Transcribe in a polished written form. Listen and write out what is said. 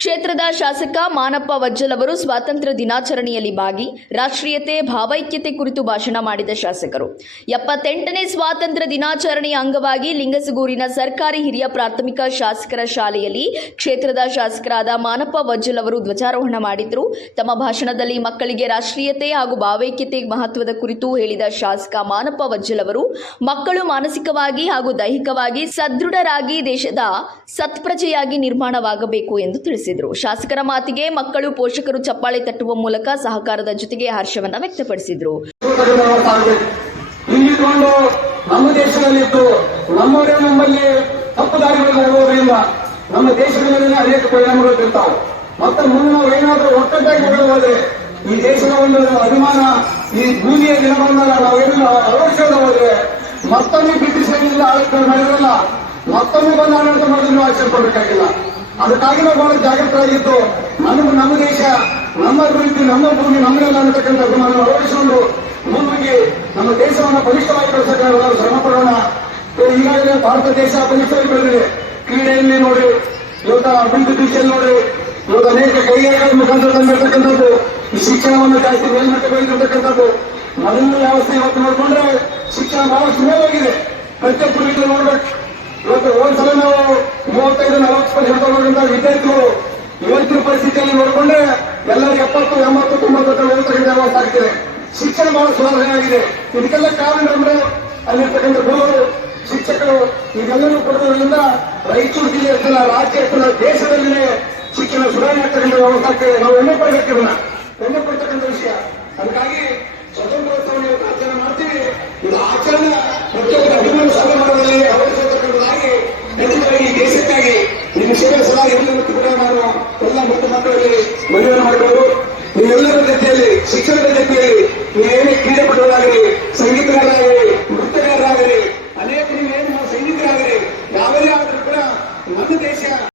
ಕ್ಷೇತ್ರದ ಶಾಸಕ ಮಾನಪ್ಪ ವಜ್ಜಲ್ ಅವರು ಸ್ವಾತಂತ್ರ್ಯ ದಿನಾಚರಣೆಯಲ್ಲಿ ಭಾಗಿ ರಾಷ್ಟ್ರೀಯತೆ ಭಾವೈಕ್ಯತೆ ಕುರಿತು ಭಾಷಣ ಮಾಡಿದ ಶಾಸಕರು 78ನೇ ಸ್ವಾತಂತ್ರ್ಯ ದಿನಾಚರಣೆಯ ಅಂಗವಾಗಿ ಲಿಂಗಸಗೂರಿನ ಸರ್ಕಾರಿ ಹಿರಿಯ ಪ್ರಾಥಮಿಕ ಶಾಸಕರ ಶಾಲೆಯಲ್ಲಿ ಕ್ಷೇತ್ರದ ಶಾಸಕರಾದ ಮಾನಪ್ಪ ವಜ್ಜಲ್ ಅವರು ಧ್ವಜಾರೋಹಣ ಮಾಡಿದ್ರು. ತಮ್ಮ ಭಾಷಣದಲ್ಲಿ ಮಕ್ಕಳಿಗೆ ರಾಷ್ಟ್ರೀಯತೆ ಹಾಗೂ ಭಾವೈಕ್ಯತೆ ಮಹತ್ವದ ಕುರಿತು ಹೇಳಿದ ಶಾಸಕ ಮಾನಪ್ಪ ವಜ್ಜಲ್ ಅವರು ಮಕ್ಕಳು ಮಾನಸಿಕವಾಗಿ ಹಾಗೂ ದೈಹಿಕವಾಗಿ ಸದೃಢರಾಗಿ ದೇಶದ ಸತ್ಪ್ರಜೆಯಾಗಿ ನಿರ್ಮಾಣವಾಗಬೇಕು ಎಂದು ತಿಳಿಸಿದರು. ಶಾಸಕರ ಮಾತಿಗೆ ಮಕ್ಕಳು ಪೋಷಕರು ಚಪ್ಪಾಳೆ ತಟ್ಟುವ ಮೂಲಕ ಸಹಕಾರದ ಜೊತೆಗೆ ಹರ್ಷವನ್ನ ವ್ಯಕ್ತಪಡಿಸಿದರು. ನಮ್ಮ ದೇಶದಲ್ಲಿದ್ದು ನಮ್ಮವರೇ ನಮ್ಮಲ್ಲಿ ತಪ್ಪು ದಾರಿಗಳಲ್ಲಿ ಹೋಗೋದ್ರಿಂದ ನಮ್ಮ ದೇಶದ ಮೇಲೆ ಅನೇಕ ಪರಿಣಾಮಗಳು ಬೀರ್ತಾವೆ. ಮತ್ತೆ ಮುಂದೆ ನಾವು ಏನಾದರೂ ಒಟ್ಟೊಟ್ಟಾಗಿ ಹೋದ್ರೆ ಈ ದೇಶದ ಒಂದು ಅಭಿಮಾನ ಈ ಭೂಮಿಯ ದಿನವನ್ನ ನಾವೇನು ಅಳವಡಿಸೋದು ಹೋದ್ರೆ ಮತ್ತೊಮ್ಮೆ ಬ್ರಿಟಿಷರಿಂದ ಆಡಳಿತ ಮಾಡಿದ್ರಲ್ಲ, ಮತ್ತೊಮ್ಮೆ ಬಂದು ಆಡಳಿತ ಮಾಡೋದನ್ನು ಆಚರಣೆ ಕೊಡಬೇಕಾಗಿಲ್ಲ. ಅದಕ್ಕಾಗಿ ನಾವು ಬಹಳ ಜಾಗೃತರಾಗಿದ್ದು ನಮ್ಮ ದೇಶ, ನಮ್ಮ ಅಭಿವೃದ್ಧಿ, ನಮ್ಮ ಭೂಮಿ, ನಮ್ಮನ್ನೆಲ್ಲ ಅನ್ನತಕ್ಕಂಥ ಅಭಿಮಾನ ಅಳವಡಿಸಿಕೊಂಡು ಮುಂದೆ ನಮ್ಮ ದೇಶವನ್ನು ಬಲಿಷ್ಠವಾಗಿ ಬೆಳೆಸಕ್ಕೆ ನಾವು ಶ್ರಮ ಪಡೋಣ. ಈಗಾಗಲೇ ಭಾರತ ದೇಶ ಬಲಿಷ್ಠವಾಗಿ ಬೆಳೆದಿದೆ. ಕ್ರೀಡೆಯಲ್ಲಿ ನೋಡಿ, ಇವತ್ತು ಅಭಿವೃದ್ಧಿ ದಿಶೆಯಲ್ಲಿ ನೋಡಿ, ಇವತ್ತು ಅನೇಕ ಕೈಗಾರಿಕೆಗಳ ಮುಖಾಂತರ ತಂದಿರತಕ್ಕಂಥದ್ದು, ಈ ಶಿಕ್ಷಣವನ್ನು ಜಾಸ್ತಿ ಮೇಲ್ಮಟ್ಟವಾಗಿರ್ತಕ್ಕಂಥದ್ದು, ಮೊದಲಿನ ವ್ಯವಸ್ಥೆ ಇವತ್ತು ನೋಡಿಕೊಂಡ್ರೆ ಶಿಕ್ಷಣ ಬಹಳಷ್ಟು ಮೇಲಾಗಿದೆ. ಪ್ರತಿಯೊಬ್ಬರು ನೋಡ್ಬೇಕು. ಇವತ್ತು ಒಂದ್ಸಲ ನಾವು 35-40% ತಗೊಂಡಂತ ವಿದ್ಯಾರ್ಥಿಗಳು ಇವತ್ತಿನ ಪರಿಸ್ಥಿತಿಯಲ್ಲಿ ನೋಡಿಕೊಂಡ್ರೆ ಎಲ್ಲರೂ 70, 80, 90 ಓದ್ತಕ್ಕಂಥ ವ್ಯವಸ್ಥೆ ಆಗ್ತಿದೆ. ಶಿಕ್ಷಣ ಬಹಳ ಸುಧಾರಣೆ ಆಗಿದೆ. ಇದಕ್ಕೆಲ್ಲ ಕಾರಣ ಅಂದ್ರೆ ಅಲ್ಲಿರ್ತಕ್ಕಂಥ ಗುರುಗಳು, ಶಿಕ್ಷಕರು ಇದೆಲ್ಲರೂ ಕೊಡೋದ್ರಿಂದ ರಾಯಚೂರು ಜಿಲ್ಲೆ ಎತ್ತಲ, ರಾಜ್ಯ ಎತ್ತಲ, ದೇಶದಲ್ಲಿನೇ ಶಿಕ್ಷಣ ಸುಧಾರಣೆ ಆಗ್ತಕ್ಕಂಥ ವ್ಯವಸ್ಥೆ ಆಗ್ತದೆ. ನಾವು ಹೆಮ್ಮೆ ಪಡಬೇಕಿರೋಣ, ಹೆಮ್ಮೆ ಪಡ್ತಕ್ಕಂಥ ವಿಷಯ. ಅದಕ್ಕಾಗಿ ಸ್ವತಂತ್ರೋತ್ಸವವನ್ನು ಆಚರಣೆ ಮಾಡ್ತೀವಿ. ಇದು ಆಚರಣೆ ಪ್ರತಿಯೊಬ್ಬರ ಅಭಿಮಾನ ಸಮಾರಂಭದಲ್ಲಿ ಅಳವಡಿಸತಕ್ಕಂಥದ್ದಾಗಿ ಈ ದೇಶಕ್ಕಾಗಿ ನಿಮ್ಮ ಸೇವೆ ಸದಾ ಎಲ್ಲರೂ ಕೂಡ ನಾನು ಎಲ್ಲ ಮಕ್ಕಳಿಗೆ ಮನವಿ ಮಾಡಬಹುದು. ನೀವೆಲ್ಲರ ಜೊತೆಯಲ್ಲಿ, ಶಿಕ್ಷಣದ ಜೊತೆಯಲ್ಲಿ ನೀವೇನೇ ಕ್ರೀಡಾಪಟುಗಳಾಗಲಿ, ಸಂಗೀತಗಾರರಾಗಲಿ,